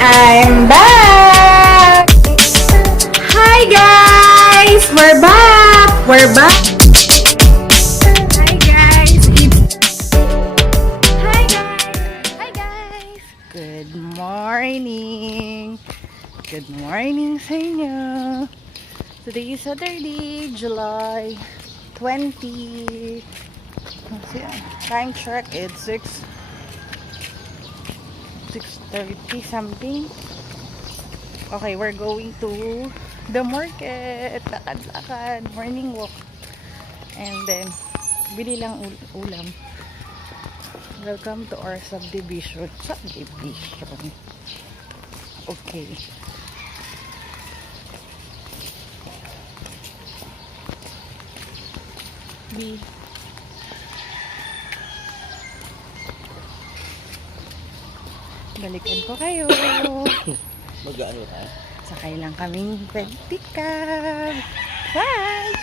I'm back! Hi guys! We're back! We're back! Hi guys! Hi guys! Hi guys! Good morning! Good morning sa inyo! Today is Saturday, July 20. Time check, it's 6:30 something. Okay, we're going to the market. Lakad-lakad, morning walk. And then, bili lang ulam. Welcome to our subdivision. Subdivision. Okay. Balikan ko kayo. Mag-ano ha? Sakay lang kaming pedicab. Bye!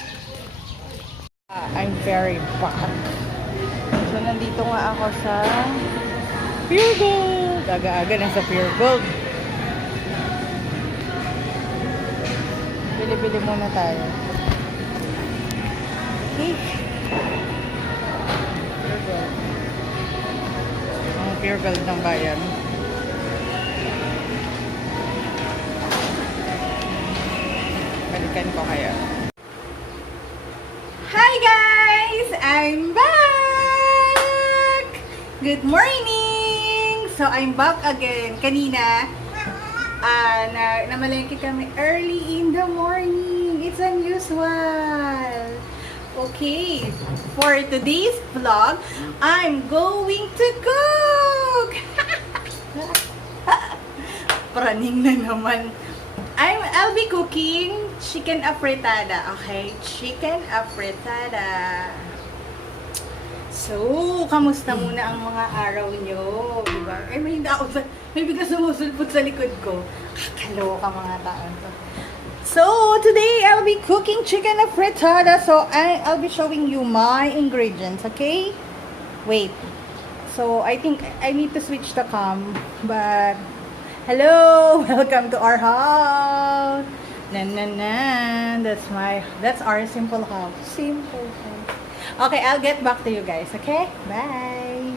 I'm very back. So, nandito nga ako sa Puregold. Aga-aga na sa Puregold. Bili-bili muna tayo. Okay. Puregold. Ang Puregold ng bayan. Balikan ko kayo. Hi guys! I'm back! Good morning! So, I'm back again. Kanina, namalengke kami early in the morning. It's unusual. Okay, for today's vlog, I'm going to cook! Praning na naman. I'll be cooking chicken afritada, okay? Chicken afritada. So, kamusta muna ang mga araw nyo? Diba? Eh, may bigla sumusulpot sa likod ko. Kakaloka mga taon to. So, today I'll be cooking chicken afritada. So, I'll be showing you my ingredients, okay? Wait. So, I think I need to switch the cam, but hello! Welcome to our house! That's our simple house. Simple house. Okay, I'll get back to you guys, okay? Bye!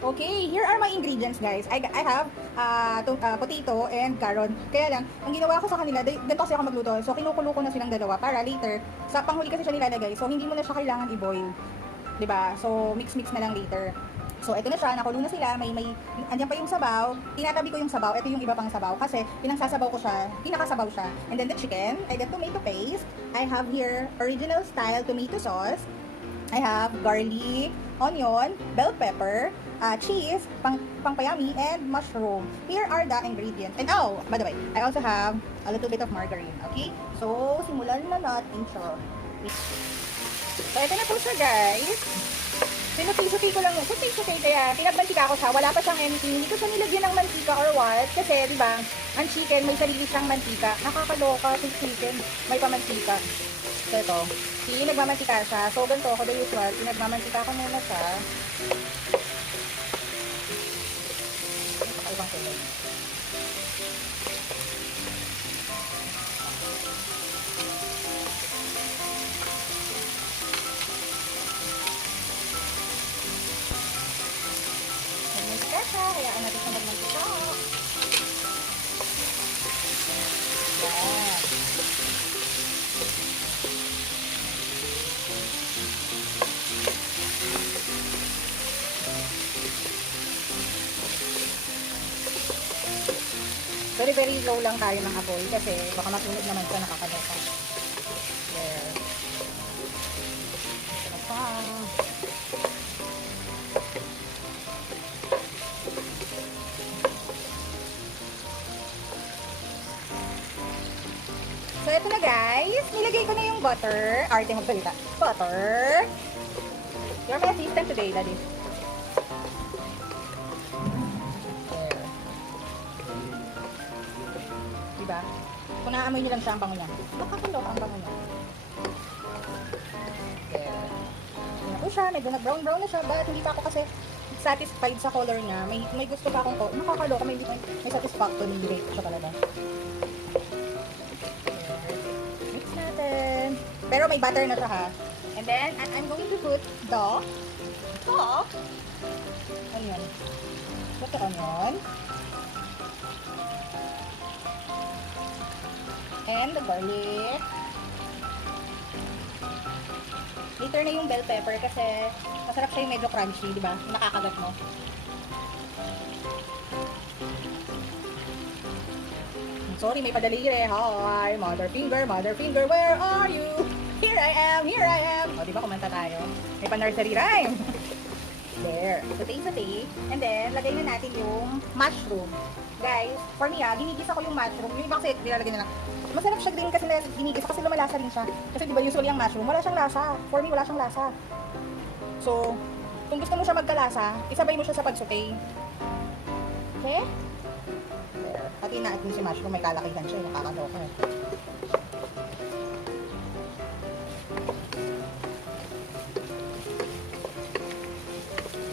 Okay, here are my ingredients, guys. I have potato and carrot. Kaya lang, ang ginawa ko sa kanila, ganito kasi ako magluto. So, kinukulo ko na silang dalawa para later, sa panghuli kasi siya nilalagay. So, hindi mo na siya kailangan i-boil. 'Di ba? So, mix-mix na lang later. So, ito na siya, nakulo na sila. Andyan pa yung sabaw. Tinatabi ko yung sabaw. Ito yung iba pang sabaw. Kasi, pinangsasabaw ko siya. Pinakasabaw siya. And then the chicken, I got tomato paste. I have here original style tomato sauce. I have garlic, onion, bell pepper, cheese, pangpayami, and mushroom. Here are the ingredients. And oh, by the way, I also have a little bit of margarine. Okay? So, simulan na natin siya. So, ito na po siya, guys. Sinuti-suti ko lang. Suti-suti, kaya pinagmantika ko siya. Wala pa siyang anything. Hindi ko siya nilagyan ng mantika or what. Kasi, di ba, ang chicken, may sarili siyang mantika. Nakakaloka sa chicken. May pamantika. So, ito. Nagmamantika siya. So, ganito ako, the usual. Pinagmamantika ko muna siya. Ibang kulay. Nagmantika siya. Hayaan natin siya magmantika. Yan. Very, very low lang tayo ng apoy kasi baka matunog naman siya, nakakaloka. There. So, ito na guys. Nilagay ko na yung butter. Arte magsalita. Butter. You're my assistant today, Daddy. There. Diba? Kung naaamoy nyo lang siya, ang bango niya. Nakakaloka ang bango niya. There. Yan po siya, medyo nag-brown-brown na siya, but hindi pa ako kasi satisfied sa color niya. May gusto pa akong color. Nakakaloka, may satisfactory rate siya talaga. Mix natin. Pero may butter na siya ha. And then, I'm going to put the onion. Put the onion. And the garlic. Later na yung bell pepper kasi masarap siya yung medyo crunchy, di ba? Yung nakakagat mo. Sorry, may padalire. Hi, mother finger, where are you? Here I am. O, di ba kumanta tayo? May pa-nursery rhyme. There. Saute. And then, lagay na natin yung mushroom. Guys, for me ginigisa ko yung mushroom. Yung iba kasi, nilalagay na lang. Masarap siya din kasi ginigisa kasi lumalasa rin siya. Kasi di ba usually ang mushroom, wala siyang lasa. For me, wala siyang lasa. So, kung gusto mo siya magkalasa, isabay mo siya sa pag-saute. Okay? There. Hatiin natin si mushroom, may kalakihan siya, nakakaloka.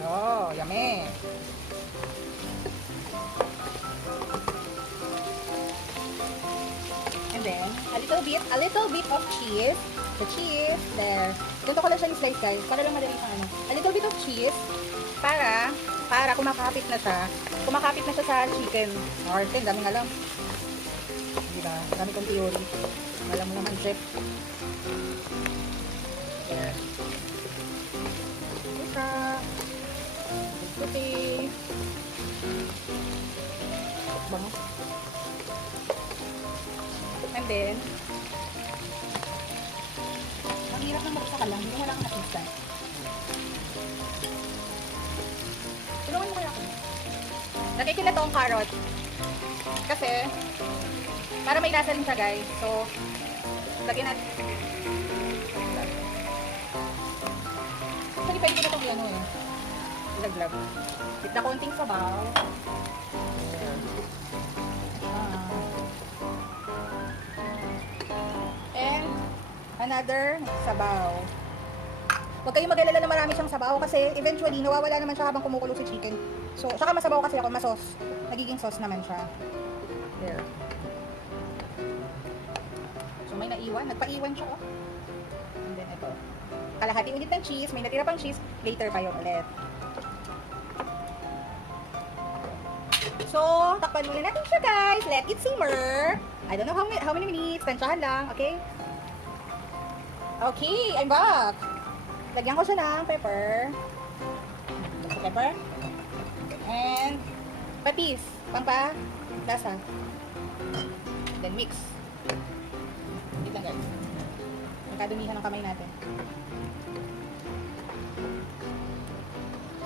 Oh, yummy. And then, a little bit of cheese. The cheese, there. Ganito ko lang siya ni-slice guys, para lang madali sa ano. A little bit of cheese, para kumakapit na siya sa chicken. Or daming alam. Diba? Dami kong theory. Alam mo naman, chef. There. Ika. Puti. Bango. And then, ang hirap na magsa ka lang, hindi mo lang nakita. Tulungan mo kaya ako. Nakikita to ang carrot. Kasi, para may lasa rin siya guys. So, lagyan natin. Actually, pwede ko na itong ano eh. Laglag. With na konting sabaw. And another sabaw. Huwag kayong mag-alala na marami siyang sabaw kasi eventually nawawala naman siya habang kumukulo si chicken. So, saka masabaw kasi ako, masos. Nagiging sauce naman siya. There. So, may naiwan. Nagpaiwan siya, oh. And then, ito. Kalahati ulit ng cheese. May natira pang cheese. Later pa yun ulit. So, takpan muna natin siya, guys. Let it simmer. I don't know how many minutes. Tansyahan lang, okay? Okay, I'm back. Lagyan ko siya ng pepper. Pepper. And patis. Lasa. Then mix. Wait lang, guys. Nagkadumihan ng kamay natin.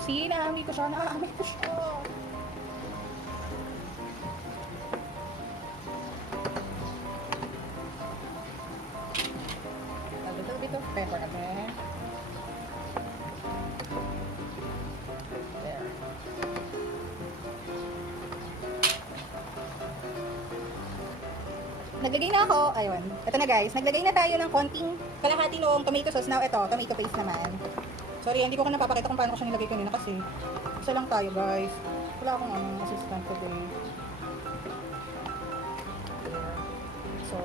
See, naamoy ko siya. A little bit of pepper again. There. Naglagay na ako. Ayun. Ito na guys. Naglagay na tayo ng konting kalahati ng tomato sauce. Now ito, tomato paste naman. Sorry, hindi ko napapakita kung paano ko siya nilagay kanina kasi isa lang tayo guys. Wala akong assistant today. So,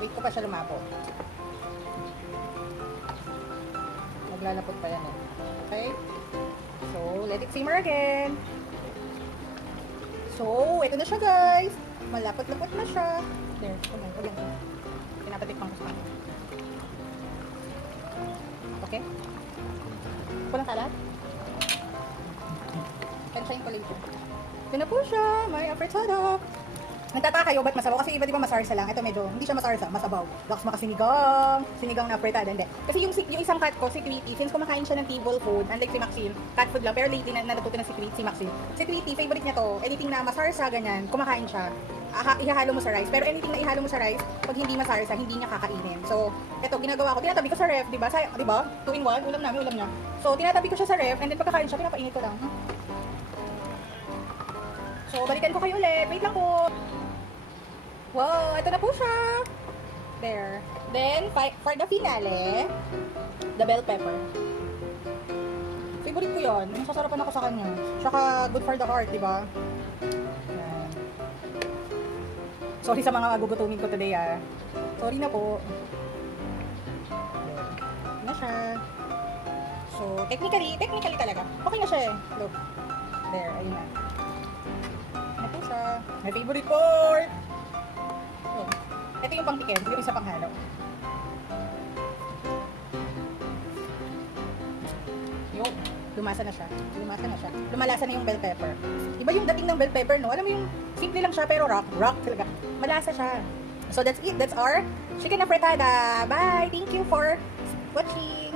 wait ko pa siya lumapot. Maglalapot pa yan eh. Okay? So, let it simmer again. So, ito na siya guys. Malapot-lapot na siya. There, okay. Pinapatikpan ko sa kanya. Okay? Walang kalat? Kansayin ko lang ito. Ito na po siya. May afritada. Nagtataka kayo ba't masabaw? Kasi iba diba masarsa lang. Ito medyo, hindi siya masarsa, masabaw. Lakas sinigang na afritada. Hindi. Kasi yung isang cat ko, si Tweety, since kumakain siya ng table food, unlike si Maxine, cat food lang. Pero lately, natuto na si Maxine. Si Tweety, favorite niya to. Anything na masarsa, ganyan, kumakain siya. Ihahalo mo sa rice. Pero anything na ihalo mo sa rice, pag hindi masarsa, hindi niya kakainin. So, ito, ginagawa ko. Tinatabi ko sa ref, diba? 2 in 1, ulam niya. So, tinatabi ko siya sa ref, and then pagkakain siya, pinapainit ko lang. So, balikan ko kayo ulit. Wait lang po. Wow, ito na po siya. There. Then, for the finale, the bell pepper. Favorite ko yun. Masasarapan ako sa kanya. Tsaka good for the heart, di ba? Yan. Sorry sa mga gugutumin ko today, ah. Sorry na po. Yan na siya. So, technically talaga. Okay na siya eh. Look. There, ayun na. Ano po siya? My favorite part! So, ito yung pang-tikim. Yung isa pang-halo. Yung, lumasa na siya. Lumalasa na yung bell pepper. Iba yung dating ng bell pepper, no? Alam mo yung simple lang siya pero rock talaga. Malasa siya. So that's it. That's our chicken afritada. Bye! Thank you for watching.